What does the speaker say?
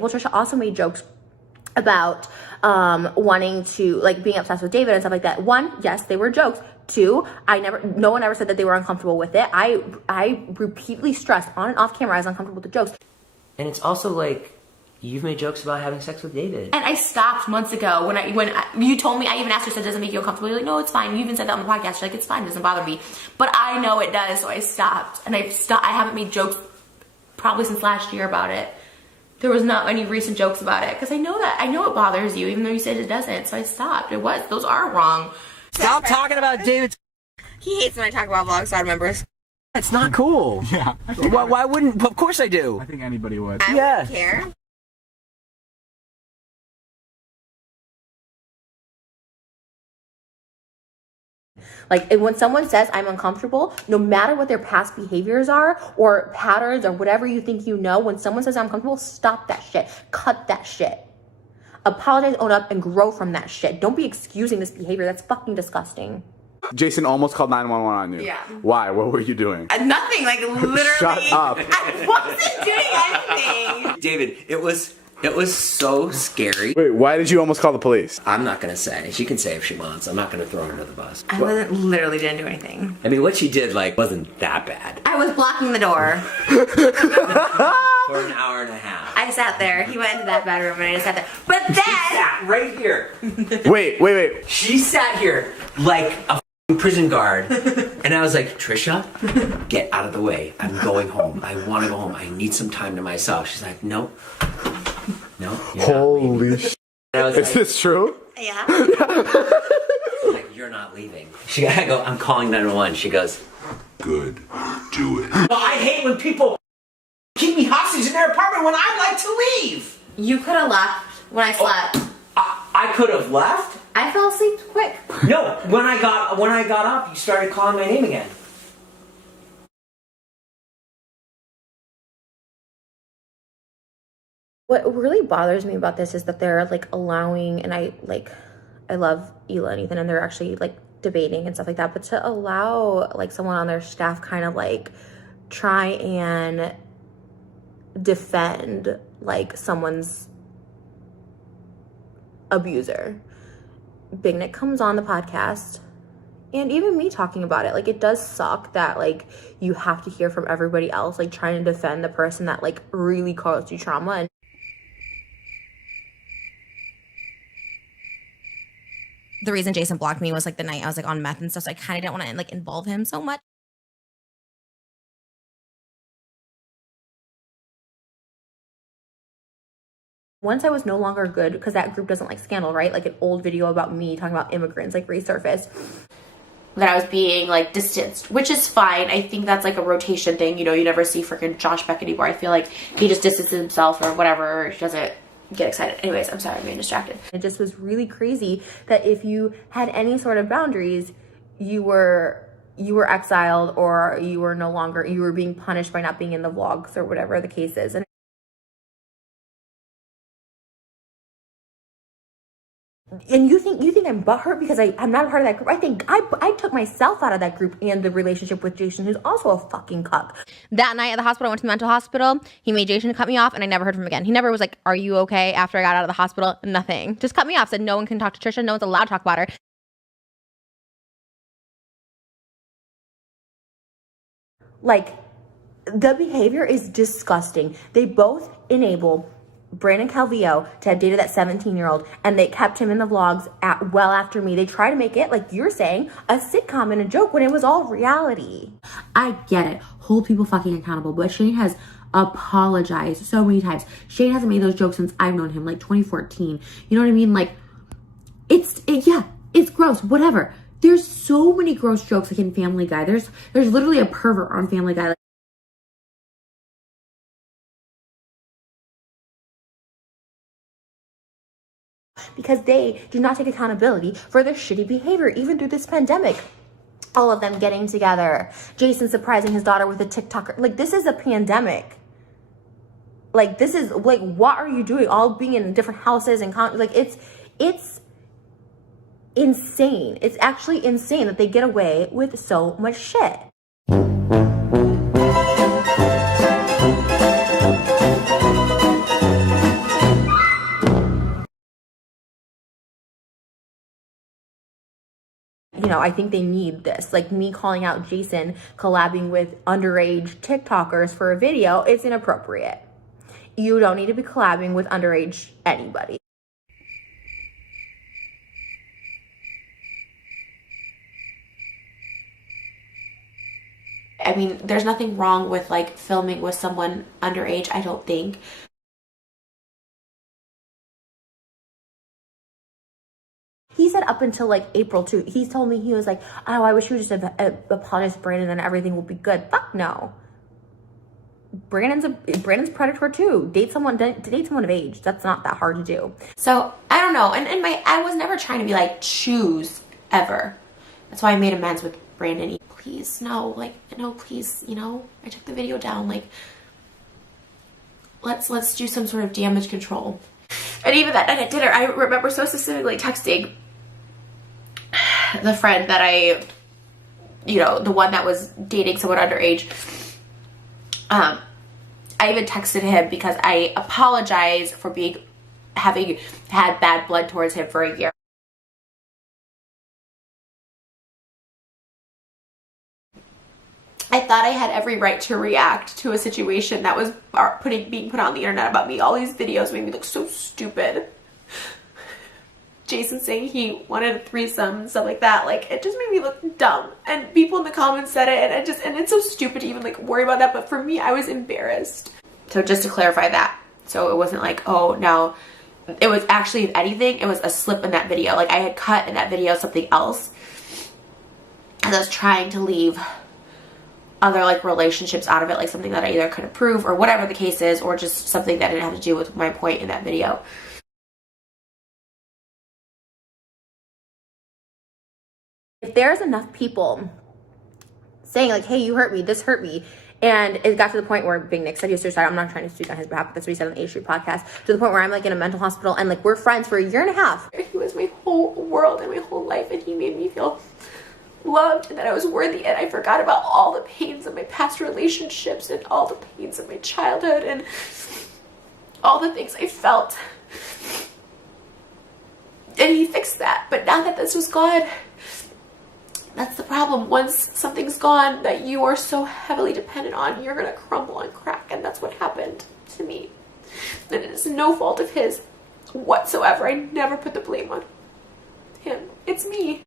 Well, Trisha also made jokes about wanting to, like, being obsessed with David and stuff like that. One, yes, they were jokes. Two, no one ever said that they were uncomfortable with it. I repeatedly stressed on and off camera I was uncomfortable with the jokes. And it's also like, you've made jokes about having sex with David. And I stopped months ago when you told me, I even asked her, said, does it make you uncomfortable? You're like, no, it's fine. You even said that on the podcast. You're like, it's fine, it doesn't bother me. But I know it does, so I stopped. And I haven't made jokes probably since last year about it. There was not any recent jokes about it, because I know it bothers you, even though you said it doesn't. So I stopped. Those are wrong. Stop talking about David. He hates when I talk about Vlogstar members. It's not cool. Yeah. Why wouldn't? Of course I do. I think anybody would. I wouldn't care. Like, when someone says I'm uncomfortable, no matter what their past behaviors are or patterns or whatever you think you know, when someone says I'm uncomfortable, stop that shit. Cut that shit. Apologize, own up, and grow from that shit. Don't be excusing this behavior. That's fucking disgusting. Jason almost called 911 on you. Yeah. Why? What were you doing? Nothing. Like, literally. Shut up. I wasn't doing anything. David, it was so scary. Wait, why did you almost call the police? I'm not gonna say. She can say if she wants. I'm not gonna throw her under the bus. I literally didn't do anything. I mean, what she did, like, wasn't that bad. I was blocking the door. For an hour and a half. I sat there. He went into that bedroom and I just sat there. But then... She sat right here. Wait. She sat here like a prison guard. And I was like, Trisha, get out of the way. I'm going home. I want to go home. I need some time to myself. She's like, no. No. Holy shit. Is this true? Yeah. She's like, you're not leaving. I go, I'm calling 911. She goes, good, do it. well, I hate when people keep me hostage in their apartment when I like to leave. You could have left when I slept. I could have left. I fell asleep quick. No, when I got up, you started calling my name again. What really bothers me about this is that they're, like, allowing, and I love Ela and Ethan, and they're actually, like, debating and stuff like that, but to allow, like, someone on their staff kind of, like, try and defend, like, someone's abuser. Big Nick comes on the podcast, and even me talking about it, like, it does suck that, like, you have to hear from everybody else, like, trying to defend the person that, like, really caused you trauma. And the reason Jason blocked me was, like, the night I was, like, on meth and stuff, so I kind of didn't want to, like, involve him so much. Once I was no longer good, because that group doesn't like scandal, right? Like, an old video about me talking about immigrants, like, resurfaced. That I was being, like, distanced, which is fine. I think that's, like, a rotation thing. You know, you never see freaking Josh Beck anymore. I feel like he just distances himself or whatever, or he doesn't get excited. Anyways, I'm sorry, I'm being distracted. It just was really crazy that if you had any sort of boundaries, you were exiled, or you were being punished by not being in the vlogs or whatever the case is. And you think I'm butthurt because I'm not a part of that group? I think I took myself out of that group and the relationship with Jason, who's also a fucking cuck. That night at the hospital, I went to the mental hospital. He made Jason cut me off, and I never heard from him again. He never was like, are you okay? After I got out of the hospital, nothing. Just cut me off. Said no one can talk to Trisha. No one's allowed to talk about her. Like, the behavior is disgusting. They both enable Brandon Calvillo to have dated that 17-year-old, and they kept him in the vlogs well after me. They try to make it, like you're saying, a sitcom and a joke when it was all reality. I get it. Hold people fucking accountable, but Shane has apologized so many times. Shane hasn't made those jokes since I've known him, like 2014. You know what I mean? Like, it's gross, whatever. There's so many gross jokes, like, in Family Guy. There's literally a pervert on Family Guy. Because they do not take accountability for their shitty behavior, even through this pandemic. All of them getting together. Jason surprising his daughter with a TikToker. Like, this is a pandemic. Like, this is, like, what are you doing? All being in different houses and, like, it's insane. It's actually insane that they get away with so much shit. I think they need this. Like, me calling out Jason collabing with underage TikTokers for a video is inappropriate. You don't need to be collabing with underage anybody. I mean, there's nothing wrong with like filming with someone underage, I don't think. He said up until like April too. He told me, he was like, oh, I wish you would just apologize to Brandon and everything will be good. Fuck no. Brandon's predator too. To date someone of age. That's not that hard to do. So I don't know. And I was never trying to be like choose ever. That's why I made amends with Brandon. Please, no, like, no, please, I took the video down. Like, let's do some sort of damage control. And even that night at dinner, I remember so specifically texting the friend that I, the one that was dating someone underage. I even texted him because I apologize for having had bad blood towards him for a year. I thought I had every right to react to a situation that was being put on the internet about me. All these videos made me look so stupid. Jason saying he wanted a threesome and stuff like that. Like, it just made me look dumb. And people in the comments said it, and it's so stupid to even like worry about that. But for me, I was embarrassed. So just to clarify that. So it wasn't like, oh no. It was actually, if anything, it was a slip in that video. Like, I had cut in that video something else. And I was trying to leave other like relationships out of it, like something that I either could approve or whatever the case is, or just something that didn't have to do with my point in that video. If there's enough people saying like, hey, you hurt me, this hurt me, and it got to the point where Big Nick said he was suicidal. I'm not trying to speak on his behalf, but that's what he said on the A Street podcast, to the point where I'm like in a mental hospital and like we're friends for a year and a half. He was my whole world and my whole life, and he made me feel loved and that I was worthy, and I forgot about all the pains of my past relationships and all the pains of my childhood and all the things I felt. And he fixed that. But now that this was gone, that's the problem. Once something's gone that you are so heavily dependent on, you're gonna crumble and crack, and that's what happened to me. And it is no fault of his whatsoever. I never put the blame on him. It's me.